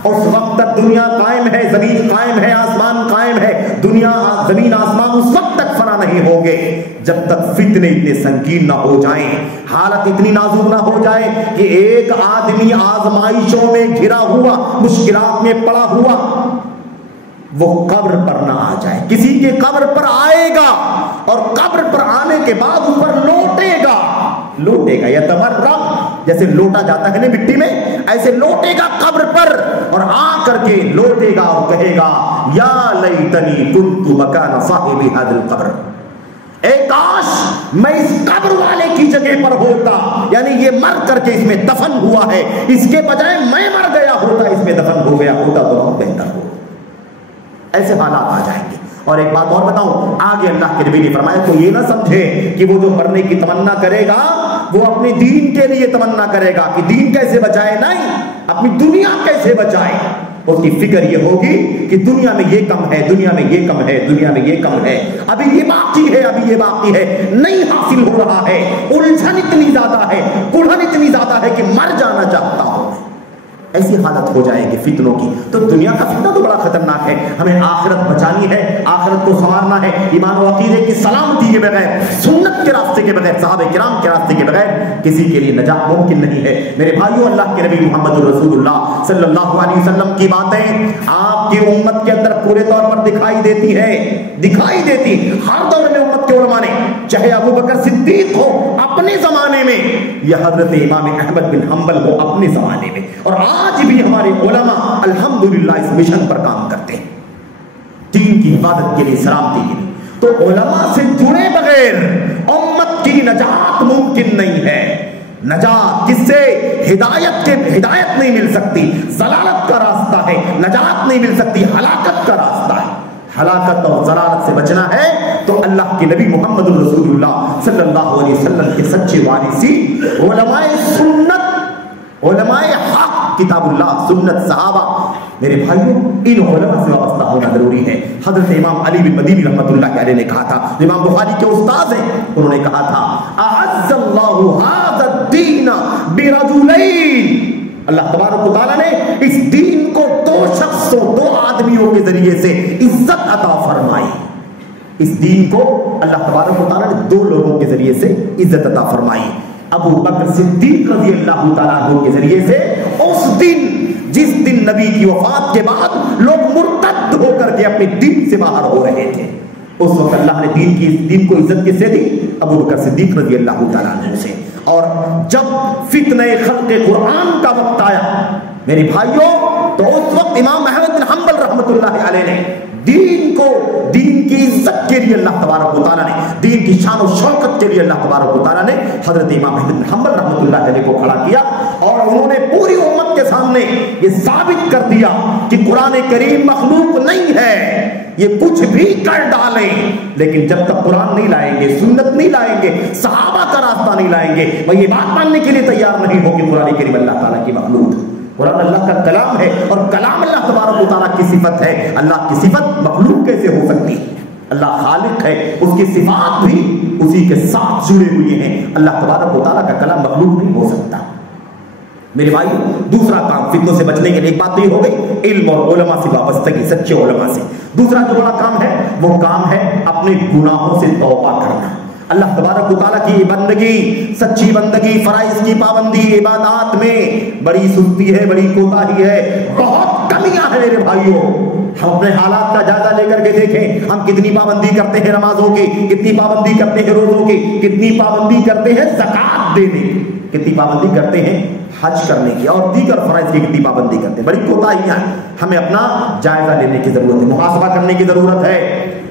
اس وقت تک دنیا قائم ہے، زمین قائم ہے، آسمان قائم ہے، دنیا زمین آسمان اس وقت تک فنا نہیں ہوں گے جب تک فتنے اتنے سنگین نہ ہو جائیں، حالت اتنی نازک نہ ہو جائے کہ ایک آدمی آزمائشوں میں گھرا ہوا، مشکلات میں پڑا ہوا، وہ قبر پر نہ آ جائے، کسی کے قبر پر آئے گا اور قبر پر آنے کے بعد اوپر لوٹے گا یتبرک، جیسے لوٹا جاتا ہے نا مٹی میں، ایسے لوٹے گا قبر پر اور آ کر کے لوٹے گا اور کہے گا یا لیتنی کنت مکان صاحب ھذا القبر، اے کاش میں اس قبر والے کی جگہ پر ہوتا، یعنی یہ مر کر کے اس میں دفن ہوا ہے، اس کے بجائے میں مر گیا ہوتا، اس میں دفن ہو گیا ہوتا تو بہت بہتر ہو۔ ایسے حالات آ جائیں گے۔ اور ایک بات اور بتاؤں، آگے اللہ کے نبی نے فرمایا تو یہ نہ سمجھے کہ وہ جو مرنے کی تمنا کرے گا وہ اپنے دین کے لیے تمنا کرے گا کہ دین کیسے بچائے، نہیں، اپنی دنیا کیسے بچائے۔ اس کی فکر یہ ہوگی کہ دنیا میں یہ کم ہے، دنیا میں یہ کم ہے، دنیا میں یہ کم ہے، ابھی یہ باقی ہے، ابھی یہ باقی ہے، نہیں حاصل ہو رہا ہے، الجھن اتنی زیادہ ہے، کڑھن اتنی زیادہ ہے کہ مر جانا چاہتا ہوں۔ ایسی حالت ہو جائے گی فتنوں کی۔ تو دنیا کا فتنہ تو بڑا خطرناک ہے، ہمیں آخرت بچانی ہے، آخرت کو سنوارنا ہے، ایمان و عقیدے کی سلامتی کے بغیر، سنت کے راستے کے بغیر، صحابہ کرام کے راستے کے بغیر کسی کے لیے نجات ممکن نہیں ہے۔ میرے بھائیوں، اللہ کے نبی محمد الرسول اللہ صلی اللہ علیہ وسلم کی باتیں آپ کی امت کے اندر پورے طور پر دکھائی دیتی ہے، دکھائی دیتی ہر دور میں امت کے علماء نے، چاہے ابو بکر صدیق ہو اپنے زمانے میں یا حضرت امام احمد بن حنبل ہو اپنے زمانے میں، اور آج بھی ہمارے علماء الحمدللہ اس مشن پر کام کرتے ہیں، دین کی حفاظت کے لیے، سلامتی کے لیے۔ تو علماء سے جڑے بغیر امت کی نجات ممکن نہیں ہے۔ نجات کس سے؟ ہدایت نہیں مل سکتی، ضلالت کا راستہ ہے، نجات نہیں مل سکتی، ہلاکت کا راستہ ہے۔ ہلاکت اور ضلالت سے بچنا ہے تو اللہ کے نبی محمد رسول اللہ صلی اللہ علیہ وسلم کے سچے وارثین علماء سنت، علماء حق، کتاب اللہ، سنت، صحابہ، میرے بھائیوں ان علماء سے وابستہ ہونا ضروری ہے۔ حضرت امام علی بن مدینی رحمۃ اللہ علیہ نے کہا تھا، امام بخاری کے استاد ہیں، انہوں نے کہا تھا اعز اللہ ھذا الدین برجلین، اللہ تبارک و تعالیٰ نے اس دین کو دو شخصوں، دو آدمیوں کے ذریعے سے عزت عطا فرمائی۔ اس دین کو اللہ تبارک و تعالیٰ نے دو لوگوں کے ذریعے سے عزت عطا فرمائی، ابو بکر صدیق رضی اللہ تعالیٰ عنہ کے ذریعے سے، اس دن جس دن نبی کی وفات کے بعد لوگ مرتد ہو کر کے اپنے دین سے باہر ہو رہے تھے، اس وقت اللہ نے دین کو عزت کس سے دی؟ ابو بکر صدیق رضی اللہ تعالیٰ عنہ سے۔ اور جب فتنہ خلق قرآن کا وقت آیا میرے بھائیوں، تو اس وقت امام احمد بن حنبل رحمۃ اللہ علیہ نے دین کو، دین کی عزت کے لیے اللہ تبارک و تعالیٰ نے، دین کی شان و شوکت کے لیے اللہ تبارک و تعالیٰ نے حضرت امام احمد بن حنبل رحمۃ اللہ علیہ کو کھڑا کیا، اور انہوں نے پوری امت کے سامنے یہ ثابت کر دیا کہ قرآن کریم مخلوق نہیں ہے، یہ کچھ بھی کر ڈالیں لیکن جب تک قرآن نہیں لائیں گے، سنت نہیں لائیں گے، صحابہ کا راستہ نہیں لائیں گے، میں یہ بات ماننے کے لیے تیار نہیں ہوں کہ قرآن کریم اللہ تعالیٰ کی مخلوق ہے۔ قرآن اللہ کا کلام ہے، اور کلام اللہ تبارک و تعالیٰ کی صفت ہے، اللہ کی صفت مخلوق کیسے ہو سکتی ہے؟ اللہ خالق ہے، اس کی صفات بھی اسی کے ساتھ جڑے ہوئے ہیں، اللہ تبارک و تعالیٰ کا کلام مخلوق نہیں ہو سکتا۔ میرے بھائی دوسرا کام فتنوں سے بچنے کے لیے، ایک بات تو یہ ہو گئی علم اور علماء سے وابستگی، سچے علماء سے۔ دوسرا جو بڑا کام ہے وہ کام ہے اپنے گناہوں سے توبہ کرنا۔ اللہ تبارک و تعالیٰ کی بندگی، سچی بندگی، فرائض کی پابندی، عبادات میں بڑی سستی ہے، بڑی کوتاہی ہے، بہت کمیاں ہیں میرے بھائیوں۔ ہم اپنے حالات کا جائزہ لے کر کے دیکھیں، ہم کتنی پابندی کرتے ہیں نمازوں کی، کتنی پابندی کرتے ہیں روزوں کی، کتنی پابندی کرتے ہیں زکوٰۃ دینے کی، کتنی پابندی کرتے ہیں حج کرنے کی، اور دیگر فرائض کی کتنی پابندی کرتے ہیں۔ بڑی کوتاہیاں ہیں، ہمیں اپنا جائزہ لینے کی ضرورت ہے، محاسبہ کرنے کی ضرورت ہے،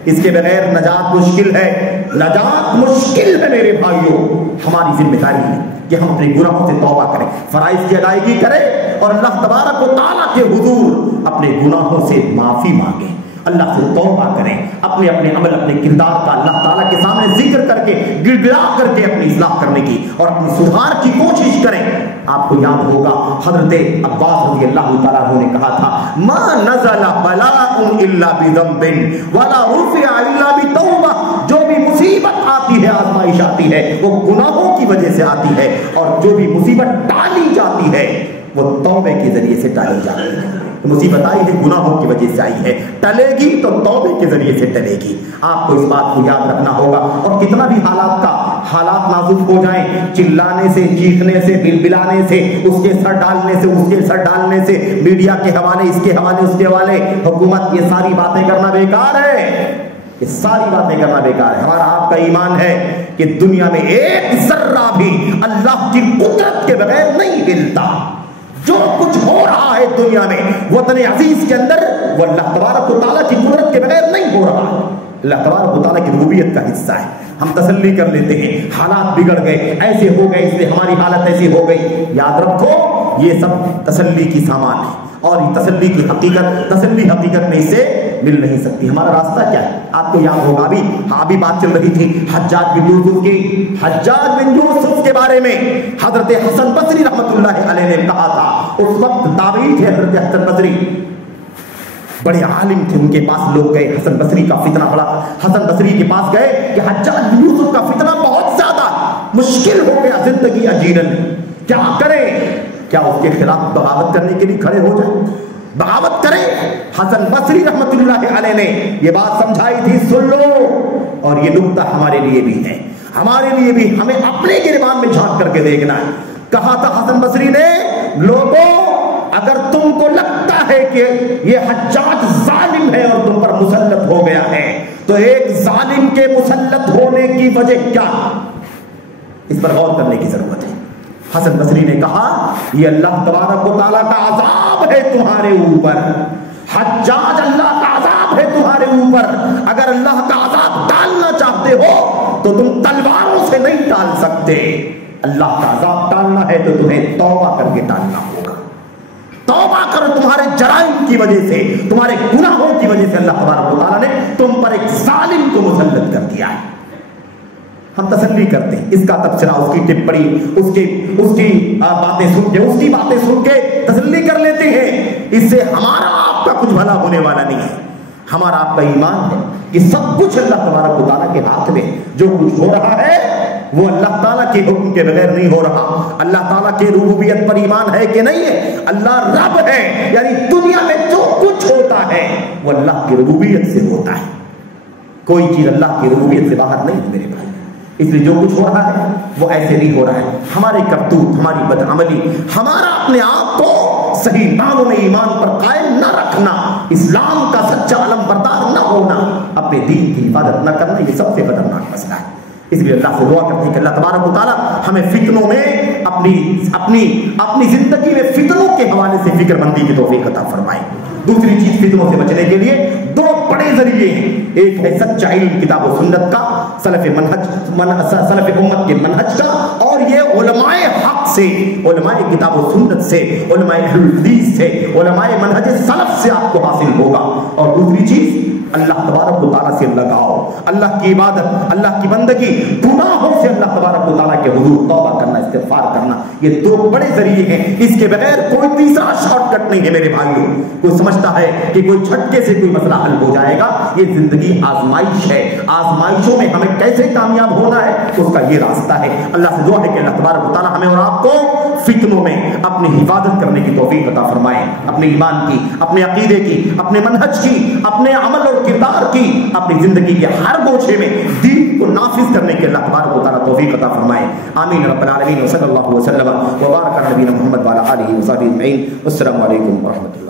اس کے بغیر نجات مشکل ہے، نجات مشکل ہے میرے بھائیوں۔ ہماری ذمہ داری ہے کہ ہم اپنے گناہوں سے توبہ کریں، فرائض کی ادائیگی کریں، اور اللہ تبارک و تعالیٰ کے حضور اپنے گناہوں سے معافی مانگیں، اللہ سے توبہ کریں، اپنے عمل، اپنے کردار کا اللہ تعالیٰ کے سامنے ذکر کر کے، گڑ گڑا کر کے اپنی اصلاح کرنے کی اور اپنی سدھار کی کوشش کریں۔ آپ کو یاد ہوگا حضرت عباس رضی اللہ تعالیٰ عنہ نے کہا تھا ما نزل بلاء الا بذنب ولا رفع الا بتوبہ، جو بھی مصیبت آتی ہے، آزمائش آتی ہے، وہ گناہوں کی وجہ سے آتی ہے، اور جو بھی مصیبت ٹالی جاتی ہے وہ توبے کے ذریعے سے ٹالی جاتی ہے۔ مصیبت آئی ہے گناہوں کی وجہ سے آئی ہے، ٹلے گی تو توبے کے ذریعے سے ٹلے گی۔ آپ کو اس بات کو یاد رکھنا ہوگا، اور کتنا بھی حالات نازک ہو جائیں، چلانے سے، چیخنے سے، بلبلانے سے، اس کے سر ڈالنے سے، اس کے سر ڈالنے سے، میڈیا کے حوالے، اس کے حوالے، اس کے حوالے، حکومت، یہ ساری باتیں کرنا بیکار ہے، یہ ساری باتیں کرنا بیکار ہے۔ ہمارا آپ کا ایمان ہے کہ دنیا میں ایک ذرہ بھی اللہ کی قدرت کے بغیر نہیں ہلتا۔ جو کچھ ہو رہا ہے دنیا میں وطن عزیز کے اندر، وہ اللہ تبارک و تعالیٰ کی قدرت کے بغیر نہیں ہو رہا، اللہ تبارک و تعالیٰ کی ربوبیت کا حصہ ہے۔ ہم تسلی کر لیتے ہیں حالات بگڑ گئے، ایسے ہو گئے، اس لیے ہماری حالت ایسی ہو گئی۔ یاد رکھو یہ سب تسلی کی سامان ہے، اور یہ تسلی کی حقیقت میں اسے مل نہیں سکتی۔ ہمارا راستہ کیا ہے؟ آپ کو یاد ہوگا، ابھی بات چل رہی تھی حجاج بن یوسف کی، حجاج بن یوسف کے بارے میں حضرت حسن بصری رحمۃ اللہ علیہ نے کہا تھا، اس وقت تابعی تھے حضرت حسن بصری، بڑے عالم تھے، ان کے پاس لوگ گئے، حسن بصری کا فتنہ پڑا، حسن بصری کے پاس گئے کہ حجاج بن یوسف کا فتنہ بہت زیادہ مشکل ہو گیا زندگی اجیرن، کیا کریں؟ کیا اس کے خلاف بغاوت کرنے کے لیے کھڑے ہو جائیں، بغاوت کریں؟ حسن بصری رحمۃ اللہ علیہ نے یہ بات سمجھائی تھی، سن لو، اور یہ نکتہ ہمارے لیے بھی ہے، ہمارے لیے بھی، ہمیں اپنے گریبان میں جھانک کر کے دیکھنا ہے۔ کہا تھا حسن بصری نے، لوگوں اگر تم کو لگتا ہے کہ یہ حجاج ظالم ہے اور تم پر مسلط ہو گیا ہے، تو ایک ظالم کے مسلط ہونے کی وجہ کیا، اس پر غور کرنے کی ضرورت ہے۔ حسن بصری نے کہا یہ اللہ تبارک و تعالیٰ کا عذاب ہے تمہارے اوپر، حجاج اللہ کا عذاب ہے تمہارے اوپر، اگر اللہ کا عذاب ٹالنا چاہتے ہو تو تم تلواروں سے نہیں ٹال سکتے، اللہ کا عذاب ٹالنا ہے تو تمہیں توبہ کر کے ٹالنا ہوگا، توبہ کرو، تمہارے جرائم کی وجہ سے، تمہارے گناہوں کی وجہ سے اللہ تبارک و تعالیٰ نے تم پر ایک ظالم کو مسلط کر دیا ہے۔ ہم تسلی کرتے ہیں، اس کا تبصرہ، اس کی ٹپڑی، اس کی باتیں سن کے تسلی کر لیتے ہیں۔ اس سے ہمارا آپ کا کچھ بھلا ہونے والا نہیں ہے۔ ہمارا آپ کا ایمان ہے کہ سب کچھ اللہ تبارک و تعالیٰ کے ہاتھ میں، جو کچھ ہو رہا ہے وہ اللہ تعالیٰ کے حکم کے بغیر نہیں ہو رہا۔ اللہ تعالیٰ کے ربوبیت پر ایمان ہے کہ نہیں ہے؟ اللہ رب ہے، یعنی دنیا میں جو کچھ ہوتا ہے وہ اللہ کی ربوبیت سے ہوتا ہے، کوئی چیز اللہ کی ربوبیت سے باہر نہیں ہے میرے بھائی۔ اس لیے جو کچھ ہو رہا ہے وہ ایسے نہیں ہو رہا ہے، ہمارے کرتوت، ہماری بدعملی، ہمارا اپنے آپ کو صحیح معنوں میں ایمان پر قائم نہ رکھنا، اسلام کا سچا علم بردار نہ ہونا، اپنے دین کی حفاظت نہ کرنا، یہ سب سے خطرناک مسئلہ ہے۔ اس لیے اللہ سے دعا کرتے ہیں کہ اللہ تبارک و تعالیٰ ہمیں فتنوں میں اپنی زندگی میں فتنوں کے حوالے سے فکر مندی کی توفیق عطا فرمائے۔ دوسری چیز، فتنوں سے بچنے کے لیے دو بڑے ذریعے ہیں، ایک ہے سچا علم کتاب و سنت کا، سلف امت کے منہج کا، اور یہ علماء حق سے، علماء کتاب و سنت سے، علماء اہل الحدیث سے، علماء منہج سلف سے آپ کو حاصل ہوگا۔ اور دوسری چیز، اللہ تبارک و تعالیٰ سے لگاؤ، اللہ کی عبادت، اللہ کی بندگی، گناہوں سے اللہ تبارک و تعالیٰ کے حضور توبہ کرنا، استغفار کرنا، یہ دو بڑے ذریعے ہیں۔ اس کے بغیر کوئی تیسرا شارٹ کٹ نہیں ہے میرے بھائیوں۔ کوئی سمجھتا ہے کہ کوئی جھٹکے سے کوئی مسئلہ حل ہو جائے گا، یہ زندگی آزمائش ہے، آزمائشوں میں ہمیں کیسے کامیاب ہونا ہے اس کا یہ راستہ ہے۔ اللہ سے دعا ہے کہ اللہ تبارک و تعالیٰ ہمیں اور آپ کو فتنوں میں اپنی حفاظت کرنے کی توفیق عطا فرمائے، اپنے ایمان کی، اپنے عقیدے کی، اپنے منہج کی، اپنے عمل اور کردار کی، اپنی زندگی کے ہر گوشے میں دین کو نافذ کرنے کے اللہ تبارک و تعالیٰ توفیق عطا فرمائے۔ آمین رب العالمین، وصلی اللہ وسلم وبارک علی نبینا محمد وعلی آلہ وصحبہ اجمعین۔ السلام علیکم ورحمۃ اللہ۔